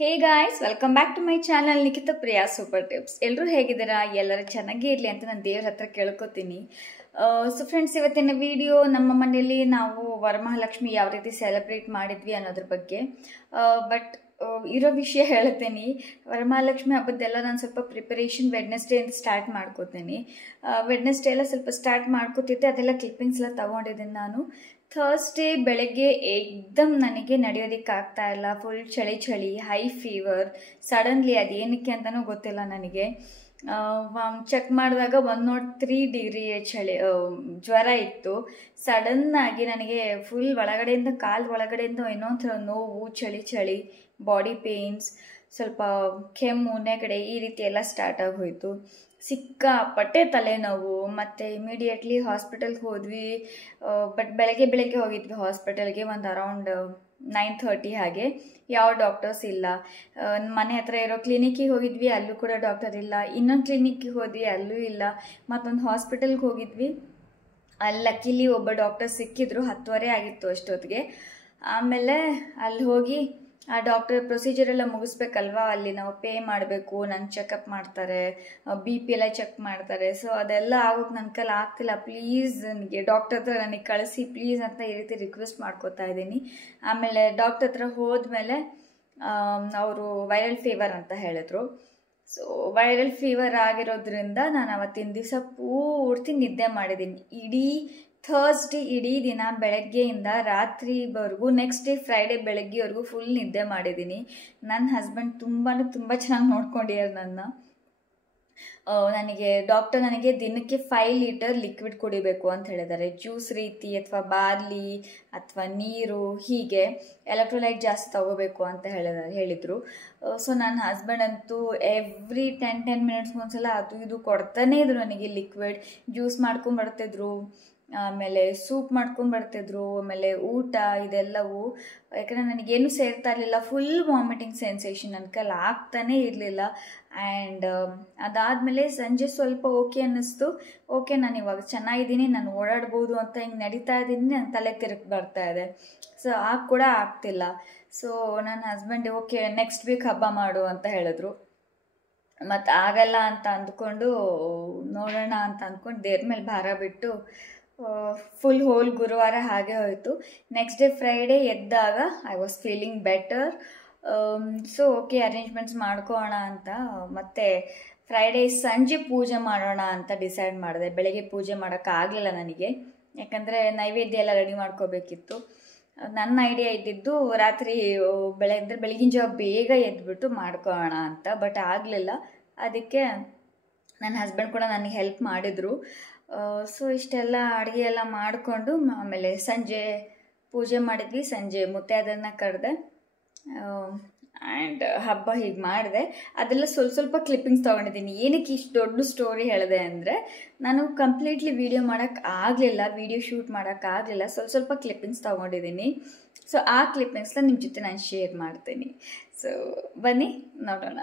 Hey guys, welcome back to my channel Nikhita Priya super tips. ಎಲ್ಲರೂ ಹೇಗಿದ್ದೀರಾ? ಎಲ್ಲರೂ ಚೆನ್ನಾಗೇ ಇರಲಿ ಅಂತ ನಾನು ದೇವ್ರ ಹತ್ರ ಕೇಳ್ಕೊತೀನಿ. ಸೊ ಫ್ರೆಂಡ್ಸ್, ಇವತ್ತಿನ ವಿಡಿಯೋ ನಮ್ಮ ಮನೆಯಲ್ಲಿ ನಾವು ವರಮಹಾಲಕ್ಷ್ಮಿ ಯಾವ ರೀತಿ ಸೆಲೆಬ್ರೇಟ್ ಮಾಡಿದ್ವಿ ಅನ್ನೋದ್ರ ಬಗ್ಗೆ. ಬಟ್ ಇರೋ ವಿಷಯ ಹೇಳ್ತೀನಿ. ವರಮಹಾಲಕ್ಷ್ಮಿ ಹಬ್ಬದ್ದೆಲ್ಲ ನಾನು ಸ್ವಲ್ಪ ಪ್ರಿಪರೇಷನ್ ವೆಡ್ನೆಸ್ಡೇ ಅಂತ ಸ್ಟಾರ್ಟ್ ಮಾಡ್ಕೋತೀನಿ. ವೆಡ್ನೆಸ್ಡೇ ಎಲ್ಲ ಸ್ವಲ್ಪ ಸ್ಟಾರ್ಟ್ ಮಾಡ್ಕೋತಿದ್ದೆ, ಅದೆಲ್ಲ ಕ್ಲಿಪ್ಪಿಂಗ್ಸ್ ಎಲ್ಲ ತೊಗೊಂಡಿದ್ದೀನಿ ನಾನು. ಥರ್ಸ್ಡೇ ಬೆಳಗ್ಗೆ ಏಕ್ದಮ್ ನನಗೆ ನಡೆಯೋದಕ್ಕಾಗ್ತಾ ಇಲ್ಲ. ಫುಲ್ ಚಳಿ, ಹೈ ಫೀವರ್. ಸಡನ್ಲಿ ಅದೇನಕ್ಕೆ ಅಂತಲೂ ಗೊತ್ತಿಲ್ಲ ನನಗೆ. ಚೆಕ್ ಮಾಡಿದಾಗ 103 ಡಿಗ್ರಿ ಜ್ವರ ಇತ್ತು. ಸಡನ್ನಾಗಿ ನನಗೆ ಫುಲ್ ಒಳಗಡೆಯಿಂದ ಕಾಲು ಒಳಗಡೆಯಿಂದ ಇನ್ನೊಂಥರ ನೋವು, ಚಳಿ, ಬಾಡಿ ಪೇಯ್ನ್ಸ್, ಸ್ವಲ್ಪ ಕೆಮ್ಮು, ನೆಗಡೆ ಈ ರೀತಿ ಎಲ್ಲ ಸ್ಟಾರ್ಟ್ ಆಗೋಯ್ತು. ಸಿಕ್ಕಾಪಟ್ಟೆ ತಲೆನೋವು. ಮತ್ತು ಇಮಿಡಿಯೇಟ್ಲಿ ಹಾಸ್ಪಿಟಲ್ಗೆ ಹೋದ್ವಿ. ಬಟ್ ಬೆಳಗ್ಗೆ ಹೋಗಿದ್ವಿ ಹಾಸ್ಪಿಟಲ್ಗೆ, ಒಂದು ಅರೌಂಡ್ 9:30 ಹಾಗೆ. ಯಾವ ಡಾಕ್ಟರ್ಸ್ ಇಲ್ಲ. ಮನೆ ಹತ್ರ ಇರೋ ಕ್ಲಿನಿಕ್ಕಿಗೆ ಹೋಗಿದ್ವಿ, ಅಲ್ಲೂ ಕೂಡ ಡಾಕ್ಟರ್ ಇಲ್ಲ. ಇನ್ನೊಂದು ಕ್ಲಿನಿಕ್ಕಿಗೆ ಹೋದ್ವಿ, ಅಲ್ಲೂ ಇಲ್ಲ. ಮತ್ತೊಂದು ಹಾಸ್ಪಿಟಲ್ಗೆ ಹೋಗಿದ್ವಿ, ಅಲ್ಲಿ ಲಕ್ಕಿಲಿ ಒಬ್ಬ ಡಾಕ್ಟರ್ ಸಿಕ್ಕಿದ್ರು. 10:30 ಆಗಿತ್ತು ಅಷ್ಟೊತ್ತಿಗೆ. ಆಮೇಲೆ ಅಲ್ಲಿ ಹೋಗಿ ಆ ಡಾಕ್ಟರ್ ಪ್ರೊಸೀಜರ್ ಎಲ್ಲ ಮುಗಿಸ್ಬೇಕಲ್ವಾ, ಅಲ್ಲಿ ನಾವು ಪೇ ಮಾಡಬೇಕು. ನಂಗೆ ಚೆಕಪ್ ಮಾಡ್ತಾರೆ, BP ಎಲ್ಲ ಚೆಕ್ ಮಾಡ್ತಾರೆ. ಸೊ ಅದೆಲ್ಲ ಆಗೋಕ್ಕೆ ನನ್ನ ಕೈಲಿ ಆಗ್ತಿಲ್ಲ. ಪ್ಲೀಸ್ ನನಗೆ ಡಾಕ್ಟರ್ ಹತ್ರ ನನಗೆ ಕಳಿಸಿ ಪ್ಲೀಸ್ ಅಂತ ಈ ರೀತಿ ರಿಕ್ವೆಸ್ಟ್ ಮಾಡ್ಕೋತಾ ಇದ್ದೀನಿ. ಆಮೇಲೆ ಡಾಕ್ಟರ್ ಹತ್ರ ಹೋದ್ಮೇಲೆ ಅವರು ವೈರಲ್ ಫೀವರ್ ಅಂತ ಹೇಳಿದ್ರು. ಸೊ ವೈರಲ್ ಫೀವರ್ ಆಗಿರೋದ್ರಿಂದ ನಾನು ಅವತ್ತಿನ ದಿವಸ ಪೂರ್ತಿ ನಿದ್ದೆ ಮಾಡಿದ್ದೀನಿ. ಇಡೀ ಥರ್ಸ್ಡೇ ಇಡೀ ದಿನ ಬೆಳಗ್ಗೆಯಿಂದ ರಾತ್ರಿವರೆಗೂ, ನೆಕ್ಸ್ಟ್ ಡೇ ಫ್ರೈಡೇ ಬೆಳಗ್ಗೆವರೆಗೂ ಫುಲ್ ನಿದ್ದೆ ಮಾಡಿದ್ದೀನಿ. ನನ್ನ ಹಸ್ಬೆಂಡ್ ತುಂಬ ಚೆನ್ನಾಗಿ ನೋಡ್ಕೊಂಡಿದ್ದಾರೆ ನನ್ನ. ಡಾಕ್ಟರ್ ನನಗೆ ದಿನಕ್ಕೆ 5 ಲೀಟರ್ ಲಿಕ್ವಿಡ್ ಕುಡಿಬೇಕು ಅಂತ ಹೇಳಿದ್ದಾರೆ. ಜ್ಯೂಸ್ ರೀತಿ ಅಥವಾ ಬಾರ್ಲಿ ಅಥವಾ ನೀರು, ಹೀಗೆ ಎಲೆಕ್ಟ್ರೋಲೈಟ್ ಜಾಸ್ತಿ ತಗೋಬೇಕು ಅಂತ ಹೇಳಿದರು. ಸೊ ನನ್ನ ಹಸ್ಬೆಂಡ್ ಅಂತೂ ಎವ್ರಿ 10 ಮಿನಿಟ್ಸ್ಗೆ ಒಂದ್ಸಲ ಅದು ಇದು ಕೊಡ್ತಾನೇ ಇದ್ರು ನನಗೆ ಲಿಕ್ವಿಡ್. ಜ್ಯೂಸ್ ಮಾಡ್ಕೊಂಬರ್ತಿದ್ರು, ಆಮೇಲೆ ಸೂಪ್ ಮಾಡ್ಕೊಂಬರ್ತಿದ್ರು, ಆಮೇಲೆ ಊಟ ಇದೆಲ್ಲವೂ. ಯಾಕಂದರೆ ನನಗೇನು ಸೇರ್ತಾ ಇರಲಿಲ್ಲ. ಫುಲ್ ವಾಮಿಟಿಂಗ್ ಸೆನ್ಸೇಷನ್, ನನ್ನ ಕೈಲಿ ಆಗ್ತಾನೇ ಇರಲಿಲ್ಲ. ಆ್ಯಂಡ್ ಅದಾದಮೇಲೆ ಸಂಜೆ ಸ್ವಲ್ಪ ಓಕೆ ಅನ್ನಿಸ್ತು. ಓಕೆ, ನಾನು ಇವಾಗ ಚೆನ್ನಾಗಿದ್ದೀನಿ, ನಾನು ಓಡಾಡ್ಬೋದು ಅಂತ ಹಿಂಗೆ ನಡೀತಾ ಇದ್ದೀನಿ. ನನ್ನ ತಲೆ ತಿರುಗಿ ಬರ್ತಾ ಇದೆ. ಸೊ ಆಗ ಕೂಡ ಆಗ್ತಿಲ್ಲ. ಸೊ ನನ್ನ ಹಸ್ಬೆಂಡ್ ಓಕೆ ನೆಕ್ಸ್ಟ್ ವೀಕ್ ಹಬ್ಬ ಮಾಡು ಅಂತ ಹೇಳಿದ್ರು. ಮತ್ತು ಆಗಲ್ಲ ಅಂತ ಅಂದ್ಕೊಂಡು ನೋಡೋಣ ಅಂತ ಅಂದ್ಕೊಂಡು ದೇವ್ರ ಮೇಲೆ ಭಾರ ಬಿಟ್ಟು ಫುಲ್ ಹೋಲ್ ಗುರುವಾರ ಹಾಗೆ ಹೋಯಿತು. ನೆಕ್ಸ್ಟ್ ಡೇ ಫ್ರೈಡೇ ಎದ್ದಾಗ I was feeling better. So okay, arrangements ಮಾಡ್ಕೋಣ ಅಂತ. ಮತ್ತು ಫ್ರೈಡೇ ಸಂಜೆ ಪೂಜೆ ಮಾಡೋಣ ಅಂತ ಡಿಸೈಡ್ ಮಾಡಿದೆ. ಬೆಳಗ್ಗೆ ಪೂಜೆ ಮಾಡೋಕ್ಕಾಗಲಿಲ್ಲ ನನಗೆ, ಯಾಕಂದರೆ ನೈವೇದ್ಯ ಎಲ್ಲ ರೆಡಿ ಮಾಡ್ಕೋಬೇಕಿತ್ತು. ನನ್ನ ಐಡಿಯಾ ಇದ್ದಿದ್ದು ರಾತ್ರಿ ಬೆಳಗಿನ ಜಾವ ಬೇಗ ಎದ್ಬಿಟ್ಟು ಮಾಡ್ಕೊಳ್ಳೋಣ ಅಂತ. ಬಟ್ ಆಗಲಿಲ್ಲ. ಅದಕ್ಕೆ ನನ್ನ ಹಸ್ಬೆಂಡ್ ಕೂಡ ನನಗೆ ಹೆಲ್ಪ್ ಮಾಡಿದರು. ಸೊ ಇಷ್ಟೆಲ್ಲ ಅಡುಗೆ ಎಲ್ಲ ಮಾಡಿಕೊಂಡು ಆಮೇಲೆ ಸಂಜೆ ಪೂಜೆ ಮಾಡಿದ್ವಿ. ಸಂಜೆ ಮುತ್ತೈದೆಯರನ್ನ ಕರೆದೆ ಆ್ಯಂಡ್ ಹಬ್ಬ ಹೀಗೆ ಮಾಡಿದೆ. ಅದೆಲ್ಲ ಸ್ವಲ್ಪ ಕ್ಲಿಪ್ಪಿಂಗ್ಸ್ ತೊಗೊಂಡಿದ್ದೀನಿ. ಏನಕ್ಕೆ ಇಷ್ಟು ದೊಡ್ಡ ಸ್ಟೋರಿ ಹೇಳಿದೆ ಅಂದರೆ, ನಾನು ಕಂಪ್ಲೀಟ್ಲಿ ವೀಡಿಯೋ ಮಾಡೋಕ್ಕಾಗಲಿಲ್ಲ, ವೀಡಿಯೋ ಶೂಟ್ ಮಾಡೋಕ್ಕಾಗಲಿಲ್ಲ. ಸ್ವಲ್ಪ ಕ್ಲಿಪ್ಪಿಂಗ್ಸ್ ತೊಗೊಂಡಿದ್ದೀನಿ. ಸೊ ಆ ಕ್ಲಿಪ್ಪಿಂಗ್ಸ್ನ ನಿಮ್ಮ ಜೊತೆ ನಾನು ಶೇರ್ ಮಾಡ್ತೀನಿ. ಸೊ ಬನ್ನಿ ನೋಡೋಣ.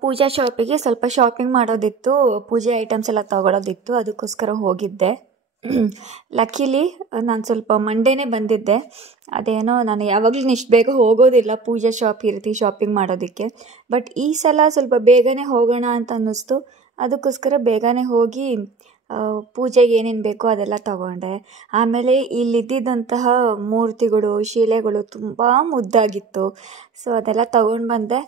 ಪೂಜಾ ಶಾಪಿಗೆ ಸ್ವಲ್ಪ ಶಾಪಿಂಗ್ ಮಾಡೋದಿತ್ತು, ಪೂಜೆ ಐಟಮ್ಸ್ ಎಲ್ಲ ತೊಗೊಳೋದಿತ್ತು. ಅದಕ್ಕೋಸ್ಕರ ಹೋಗಿದ್ದೆ. ಲಕ್ಕಿಲಿ ನಾನು ಸ್ವಲ್ಪ ಮಂಡೇನೇ ಬಂದಿದ್ದೆ. ಅದೇನೋ ನಾನು ಯಾವಾಗಲೂ ಇಷ್ಟು ಬೇಗ ಹೋಗೋದಿಲ್ಲ ಪೂಜಾ ಶಾಪ್ ಈ ರೀತಿ ಶಾಪಿಂಗ್ ಮಾಡೋದಕ್ಕೆ. ಬಟ್ ಈ ಸಲ ಸ್ವಲ್ಪ ಬೇಗನೆ ಹೋಗೋಣ ಅಂತ ಅನ್ನಿಸ್ತು. ಅದಕ್ಕೋಸ್ಕರ ಬೇಗನೆ ಹೋಗಿ ಪೂಜೆಗೆ ಏನೇನು ಬೇಕೋ ಅದೆಲ್ಲ ತಗೊಂಡೆ. ಆಮೇಲೆ ಇಲ್ಲಿದ್ದಂತಹ ಮೂರ್ತಿಗಳು, ಶಿಲೆಗಳು ತುಂಬ ಮುದ್ದಾಗಿತ್ತು. ಸೊ ಅದೆಲ್ಲ ತಗೊಂಡು ಬಂದೆ.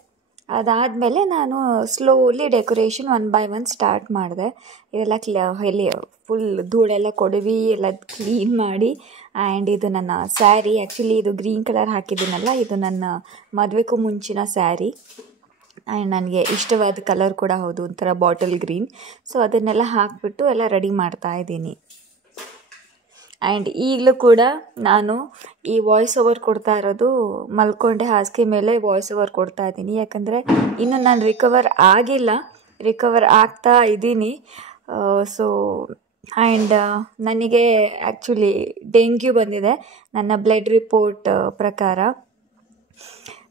ಅದಾದಮೇಲೆ ನಾನು ಸ್ಲೋಲಿ ಡೆಕೋರೇಷನ್ 1 by 1 ಸ್ಟಾರ್ಟ್ ಮಾಡಿದೆ. ಇದೆಲ್ಲ ಫುಲ್ ಧೂಳೆಲ್ಲ ಕೊಡವಿ ಎಲ್ಲ ಕ್ಲೀನ್ ಮಾಡಿ. ಆ್ಯಂಡ್ ಇದು ನನ್ನ ಸ್ಯಾರಿ. ಆ್ಯಕ್ಚುಲಿ ಇದು ಗ್ರೀನ್ ಕಲರ್ ಹಾಕಿದ್ದೀನಲ್ಲ, ಇದು ನನ್ನ ಮದುವೆಗೂ ಮುಂಚಿನ ಸ್ಯಾರಿ. ಆ್ಯಂಡ್ ನನಗೆ ಇಷ್ಟವಾದ ಕಲರ್ ಕೂಡ ಹೌದು, ಒಂಥರ ಬಾಟಲ್ ಗ್ರೀನ್. ಸೊ ಅದನ್ನೆಲ್ಲ ಹಾಕಿಬಿಟ್ಟು ಎಲ್ಲ ರೆಡಿ ಮಾಡ್ತಾಯಿದ್ದೀನಿ. ಆ್ಯಂಡ್ ಈಗಲೂ ಕೂಡ ನಾನು ಈ ವಾಯ್ಸ್ ಓವರ್ ಕೊಡ್ತಾ ಇರೋದು ಮಲ್ಕೊಂಡೆ ಹಾಸಿಗೆ ಮೇಲೆ ವಾಯ್ಸ್ ಓವರ್ ಕೊಡ್ತಾ ಇದ್ದೀನಿ. ಯಾಕಂದರೆ ಇನ್ನು ನಾನು ರಿಕವರ್ ಆಗ್ತಾ ಇದ್ದೀನಿ. ಸೊ ಆ್ಯಂಡ್ ನನಗೆ ಆ್ಯಕ್ಚುಲಿ ಡೆಂಗ್ಯೂ ಬಂದಿದೆ ನನ್ನ ಬ್ಲಡ್ ರಿಪೋರ್ಟ್ ಪ್ರಕಾರ.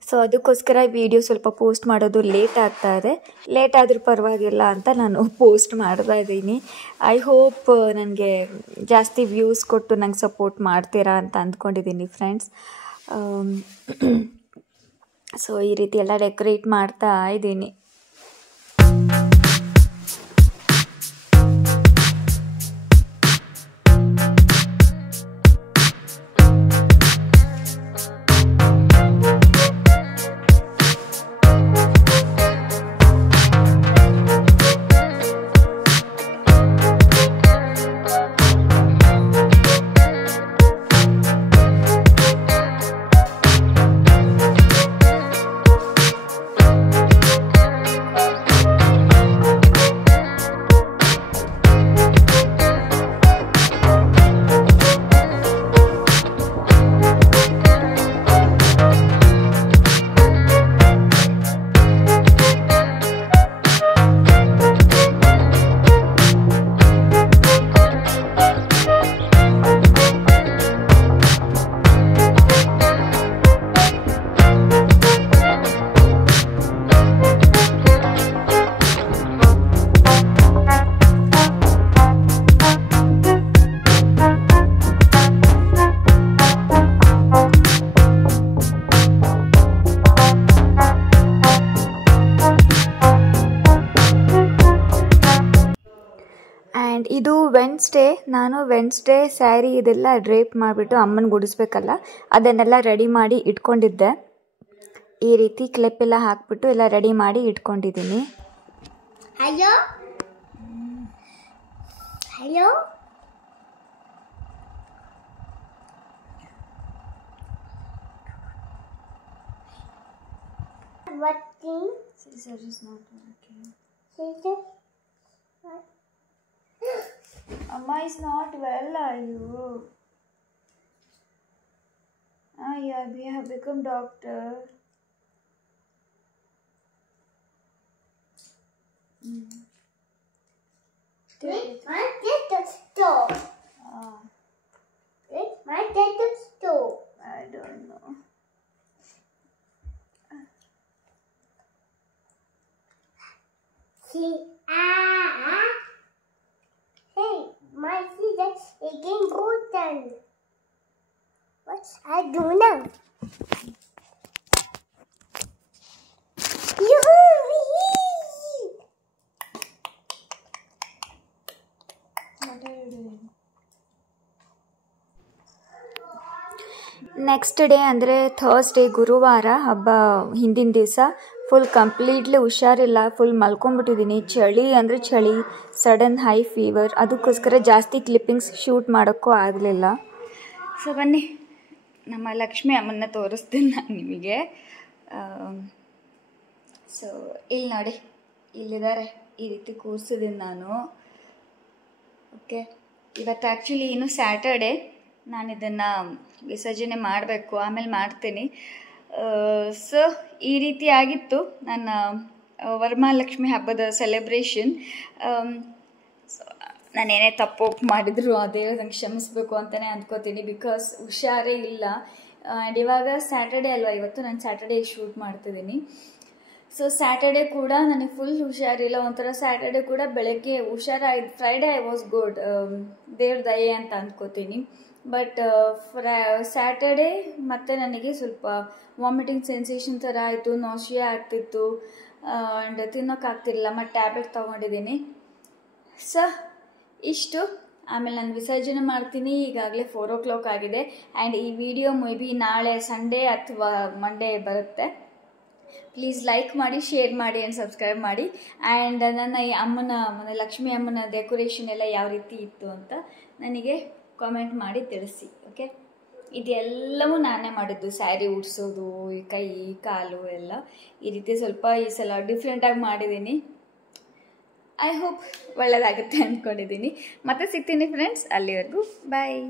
ಸೊ ಅದಕ್ಕೋಸ್ಕರ ವಿಡಿಯೋ ಸ್ವಲ್ಪ ಪೋಸ್ಟ್ ಮಾಡೋದು ಲೇಟ್ ಆಗ್ತಾ ಇದೆ. ಲೇಟ್ ಆದರೂ ಪರವಾಗಿಲ್ಲ ಅಂತ ನಾನು ಪೋಸ್ಟ್ ಮಾಡ್ತಾ ಇದ್ದೀನಿ. ಐ ಹೋಪ್ ನನಗೆ ಜಾಸ್ತಿ ವ್ಯೂಸ್ ಕೊಟ್ಟು ನಂಗೆ ಸಪೋರ್ಟ್ ಮಾಡ್ತೀರಾ ಅಂತ ಅಂದ್ಕೊಂಡಿದ್ದೀನಿ ಫ್ರೆಂಡ್ಸ್. ಸೊ ಈ ರೀತಿ ಎಲ್ಲ ಡೆಕೋರೇಟ್ ಮಾಡ್ತಾ ಇದ್ದೀನಿ. ಆ್ಯಂಡ್ ಇದು ನಾನು ವೆನ್ಸ್ಡೇ ಸ್ಯಾರಿ ಇದೆಲ್ಲ ಡ್ರೇಪ್ ಮಾಡಿಬಿಟ್ಟು ಅಮ್ಮನ ಗುಡಿಸ್ಬೇಕಲ್ಲ, ಅದನ್ನೆಲ್ಲ ರೆಡಿ ಮಾಡಿ ಇಟ್ಕೊಂಡಿದ್ದೆ. ಈ ರೀತಿ ಕ್ಲಿಪ್ ಎಲ್ಲ ಹಾಕ್ಬಿಟ್ಟು ಎಲ್ಲ ರೆಡಿ ಮಾಡಿ ಇಟ್ಕೊಂಡಿದ್ದೀನಿ. Hello hello what thing? Scissor is not working. Scissor? What? Amma is not well, are you? Yeah, we have become doctor. My dad stove. My dad stove. I don't know. See, hey, my scissor again broken. What I do now? Next day ಅಂದರೆ Thursday, ಗುರುವಾರ, ಹಬ್ಬ ಹಿಂದಿನ ದಿವಸ full completely ಹುಷಾರಿಲ್ಲ, full ಮಲ್ಕೊಂಡ್ಬಿಟ್ಟಿದ್ದೀನಿ. ಚಳಿ ಅಂದರೆ ಚಳಿ, sudden high fever, ಅದಕ್ಕೋಸ್ಕರ ಜಾಸ್ತಿ ಕ್ಲಿಪ್ಪಿಂಗ್ಸ್ ಶೂಟ್ ಮಾಡೋಕ್ಕೂ ಆಗಲಿಲ್ಲ. ಸೊ ಬನ್ನಿ ನಮ್ಮ ಲಕ್ಷ್ಮಿ ಅಮ್ಮನ್ನ ತೋರಿಸ್ತೀನಿ ನಾನು ನಿಮಗೆ. ಸೊ ಇಲ್ಲಿ ನೋಡಿ, ಇಲ್ಲಿದ್ದಾರೆ, ಈ ರೀತಿ ಕೂರಿಸಿದ್ದೀನಿ ನಾನು. ಓಕೆ, ಇವತ್ತು ಆ್ಯಕ್ಚುಲಿ ಇನ್ನು ಸ್ಯಾಟರ್ಡೇ, ನಾನು ಇದನ್ನು ವಿಸರ್ಜನೆ ಮಾಡಬೇಕು, ಆಮೇಲೆ ಮಾಡ್ತೀನಿ. ಸೊ ಈ ರೀತಿ ಆಗಿತ್ತು ನನ್ನ ವರಮಹಾಲಕ್ಷ್ಮಿ ಹಬ್ಬದ ಸೆಲೆಬ್ರೇಷನ್. ನಾನೇನೇ ತಪ್ಪು ಮಾಡಿದ್ರು ಅದೇ ನಂಗೆ ಕ್ಷಮಿಸ್ಬೇಕು ಅಂತಲೇ ಅಂದ್ಕೋತೀನಿ, ಬಿಕಾಸ್ ಹುಷಾರೇ ಇಲ್ಲ. ಆ್ಯಂಡ್ ಇವಾಗ ಸ್ಯಾಟರ್ಡೇ ಅಲ್ವಾ, ಇವತ್ತು ನಾನು ಸ್ಯಾಟರ್ಡೇ ಶೂಟ್ ಮಾಡ್ತಿದ್ದೀನಿ. ಸೊ ಸ್ಯಾಟರ್ಡೇ ಕೂಡ ನನಗೆ ಫುಲ್ ಹುಷಾರಿಲ್ಲ, ಒಂಥರ ಸ್ಯಾಟರ್ಡೇ ಕೂಡ ಬೆಳಗ್ಗೆ ಹುಷಾರಾಯ್ತು. ಫ್ರೈಡೇ ಐ ವಾಸ್ ಗುಡ್, ದೇವ್ರ ದಯೆ ಅಂತ ಅಂದ್ಕೋತೀನಿ. ಬಟ್ ಸ್ಯಾಟರ್ಡೇ ಮತ್ತೆ ನನಗೆ ಸ್ವಲ್ಪ ವಾಮಿಟಿಂಗ್ ಸೆನ್ಸೇಷನ್ ಥರ ಆಯಿತು, ನಾಸಿಯಾ ಆಗ್ತಿತ್ತು, ಆ್ಯಂಡ್ ತಿನ್ನೋಕ್ಕಾಗ್ತಿರಲಿಲ್ಲ. ಮತ್ತು ಟ್ಯಾಬ್ಲೆಟ್ ತೊಗೊಂಡಿದ್ದೀನಿ. ಸೊ ಇಷ್ಟು. ಆಮೇಲೆ ನಾನು ವಿಸರ್ಜನೆ ಮಾಡ್ತೀನಿ. ಈಗಾಗಲೇ 4 o'clock ಆಗಿದೆ. ಆ್ಯಂಡ್ ಈ ವಿಡಿಯೋ ಮೇ ಬಿ ನಾಳೆ ಸಂಡೇ ಅಥವಾ ಮಂಡೇ ಬರುತ್ತೆ. ಪ್ಲೀಸ್ ಲೈಕ್ ಮಾಡಿ, ಶೇರ್ ಮಾಡಿ ಆ್ಯಂಡ್ ಸಬ್ಸ್ಕ್ರೈಬ್ ಮಾಡಿ. ಆ್ಯಂಡ್ ನನ್ನ ಈ ಲಕ್ಷ್ಮೀ ಅಮ್ಮನ ಡೆಕೋರೇಷನ್ ಎಲ್ಲ ಯಾವ ರೀತಿ ಇತ್ತು ಅಂತ ನನಗೆ ಕಾಮೆಂಟ್ ಮಾಡಿ ತಿಳಿಸಿ. ಓಕೆ, ಇದೆಲ್ಲವೂ ನಾನೇ ಮಾಡಿದ್ದು. ಸ್ಯಾರಿ ಉಡ್ಸೋದು, ಈ ಕೈ ಕಾಲು ಎಲ್ಲ ಈ ರೀತಿ ಸ್ವಲ್ಪ ಈ ಸಲ ಡಿಫ್ರೆಂಟಾಗಿ ಮಾಡಿದ್ದೀನಿ. ಐ ಹೋಪ್ ಒಳ್ಳೆಯದಾಗುತ್ತೆ ಅಂದ್ಕೊಂಡಿದ್ದೀನಿ. ಮತ್ತೆ ಸಿಗ್ತೀನಿ ಫ್ರೆಂಡ್ಸ್, ಅಲ್ಲಿವರೆಗೂ ಬಾಯ್.